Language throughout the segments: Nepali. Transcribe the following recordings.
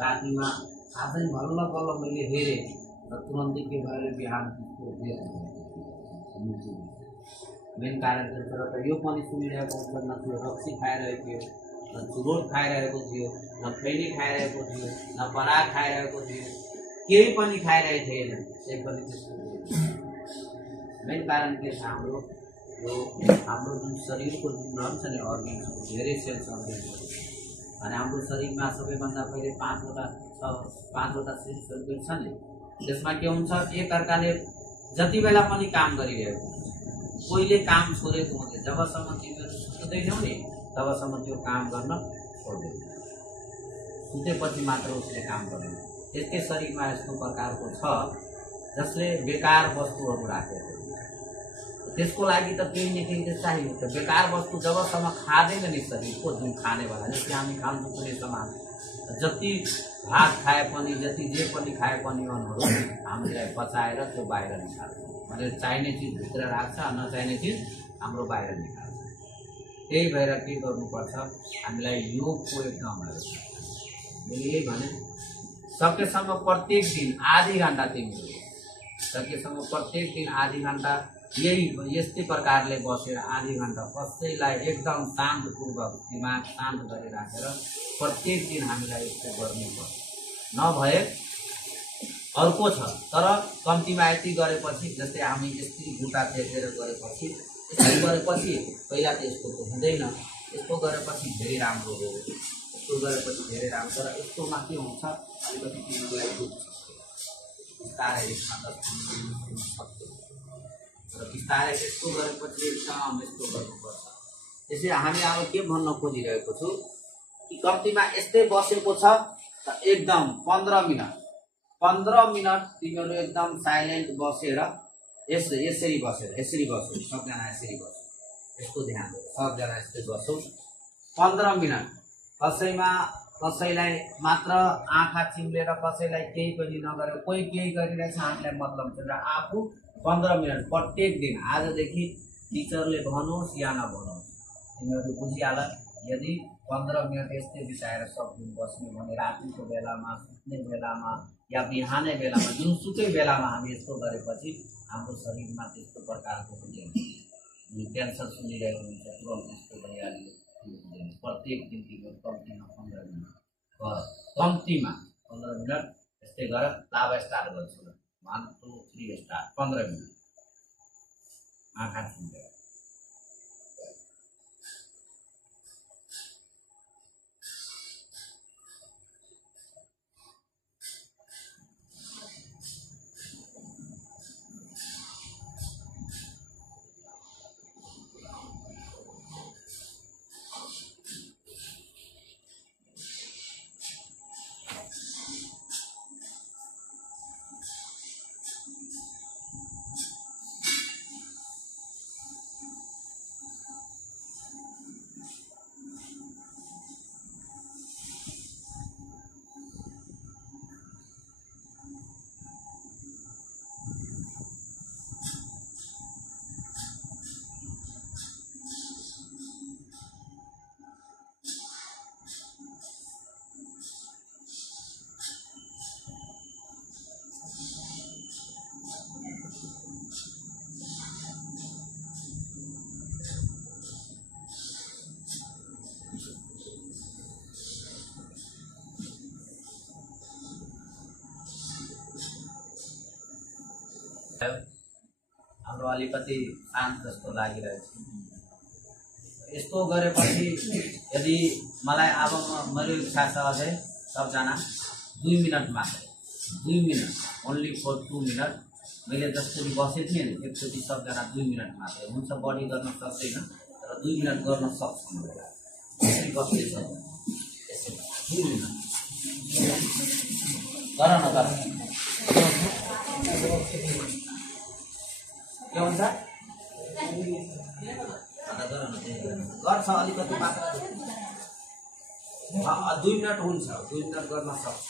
रातिमा आज बल्ल बल्ल मैले हेरेँ र तुरन्तै के भयो बिहान मेन कारण तर यो पनि सुनिरहेको हुन्छ न त्यो रक्सी खाइरहेको थियो न चुरोट खाइरहेको थियो न खैनी खाइरहेको थियो न पराग खाइरहेको थियो केही पनि खाइरहेको थिएन त्यही पनि त्यस्तो मेन कारण के छ हाम्रो जुन शरीरको जुन रहन्छ नि अर्गेन्सको धेरै सेल्स अर्गेन्स अनि हाम्रो शरीरमा सबैभन्दा पहिले पाँचवटा सेल्स अर्गेन्स छ नि त्यसमा के हुन्छ एक अर्काले जति बेला पनि काम गरिरहेको हुन्छ कोहीले काम छोडेको हुँदैन जबसम्म तिमीहरू सुत्दैनौ नि तबसम्म त्यो काम गर्न छोड्दैन सुतेपछि मात्र उसले काम गर्दैन त्यसकै शरीरमा यस्तो प्रकारको छ जसले बेकार वस्तुहरू राखेको त्यसको लागि त केही न केही त चाहियो त बेकार वस्तु जबसम्म खाँदैन नि शरीरको जुन खानेवाला जस्तै हामी खान्छौँ कुनै सामान जति भात खाए पनि जति जे पनि खाए पनि अनुहरू हामीलाई पचाएर त्यो बाहिर निकाल्छ मतलब चाहिने चिज भित्र राख्छ नचाहिने चिज हाम्रो बाहिर निकाल्छ त्यही भएर के गर्नुपर्छ हामीलाई योगको एकदम मैले यही भने सकेसम्म प्रत्येक दिन आधी घन्टा तिमीहरू सकेसम्म प्रत्येक दिन आधी घन्टा यस्तै प्रकारले बसेर आधी घन्टा कसैलाई एकदम शान्तपूर्वक दिमाग शान्त गरेर राखेर प्रत्येक दिन हामीलाई यस्तो गर्नुपर्छ नभए अर्को छ तर कम्तीमा यति गरेपछि जस्तै हामी यस्तै खुट्टा टेकेर गरेपछि पहिला त यस्तो हुँदैन यस्तो गरेपछि धेरै राम्रो हो यस्तो गरेपछि धेरै राम्रो तर यस्तोमा के हुन्छ अलिकति तिमीहरूलाई दुख्छ बिस्तारै यसमा 10 मिनेट सक्छ र बिस्तारै यस्तो गरेपछि एकदम यस्तो गर्नुपर्छ त्यसै हामी अब के भन्न खोजिरहेको छु कि कम्तीमा यस्तै बसेको छ त एकदम 15 मिनट तिमीहरू एकदम साइलेन्ट बसेर यसरी बसो सबजना यसरी बसो यसको ध्यान दिनु सबजना यस्तै बसो 15 मिनट कसैलाई मात्र आँखा चिम्लेर कसैलाई केही पनि नगरेर कोही केही गरिरहेछ हामीलाई मतलब छ र आफू 15 मिनट प्रत्येक दिन आजदेखि टिचरले भनोस् या नभनोस् तिमीहरू बुझिहाल यदि 15 मिनट यस्तै बिताएर सब दिन बस्ने भने रातिको बेलामा सुत्ने बेलामा या बिहानै बेलामा जुनसुकै बेलामा हामी यस्तो गरेपछि हाम्रो शरीरमा त्यस्तो प्रकारको हुँदैन टेन्सन सुनिरहेको हुन्छ तुरन्त यस्तो भइहाल्यो प्रत्येक दिन तिमीहरू कम्तीमा 15 मिनट कम्तीमा 15 मिनट यस्तै गरेर लाभ स्टार्ट गर्छु 1 2 3 स्टार्ट 15 मिनट आँखा चिम्लेर हाम्रो अलिकति शान्त जस्तो लागिरहेछ यस्तो गरेपछि यदि मलाई अब मेरो इच्छा छ अझै सबजना 2 मिनट मात्र 2 मिनट ओन्ली फर 2 मिनट मैले जसरी बसेको थिएँ नि एकचोटि सबजना 2 मिनट मात्र हुन्छ बडी गर्न सक्दैन तर 2 मिनट गर्न सक्छ यसरी बस्दैछ यसरी 2 मिनट गर न गर के हुन्छ गर्छ अलिकति मात्र 2 मिनट हुन्छ 2 मिनट गर्न सक्छ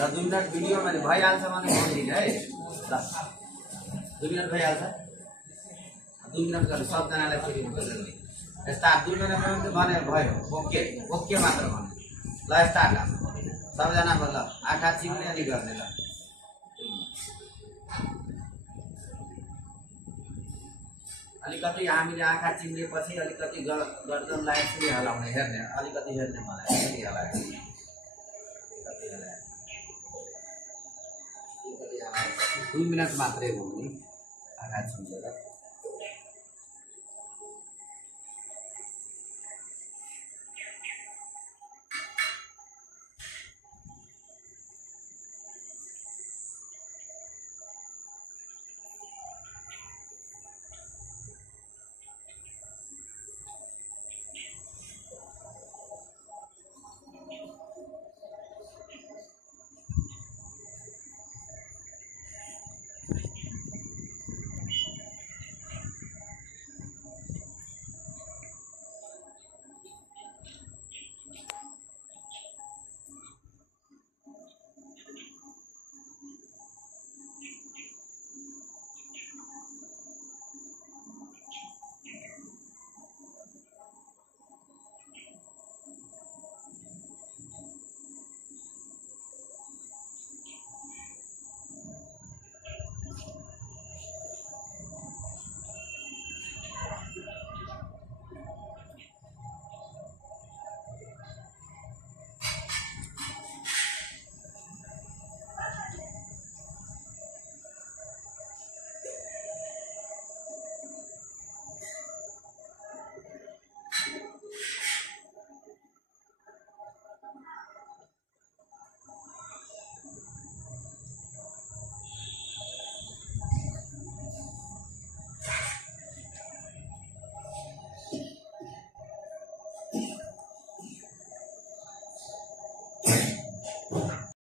र 2 मिनट भिडियो मैले भइहाल्छ भने भनिदिनु है ल 2 मिनट भइहाल्छ 2 मिनट गरेर सबजनालाई फेरि स्टार्ट 2 मिनट भने भयो ओके मात्र भन्नु ल स्टार्ट सबजना ल आँखा चिम्ने अनि गर्ने ल अलिकति हामीले आँखा चिम्लेपछि अलिकति गर्दनलाई यसरी हलाउने हेर्ने अलिकति हेर्ने मलाई यसरी हलाएर 2 मिनट मात्रै हो नि आँखा चिम्लेर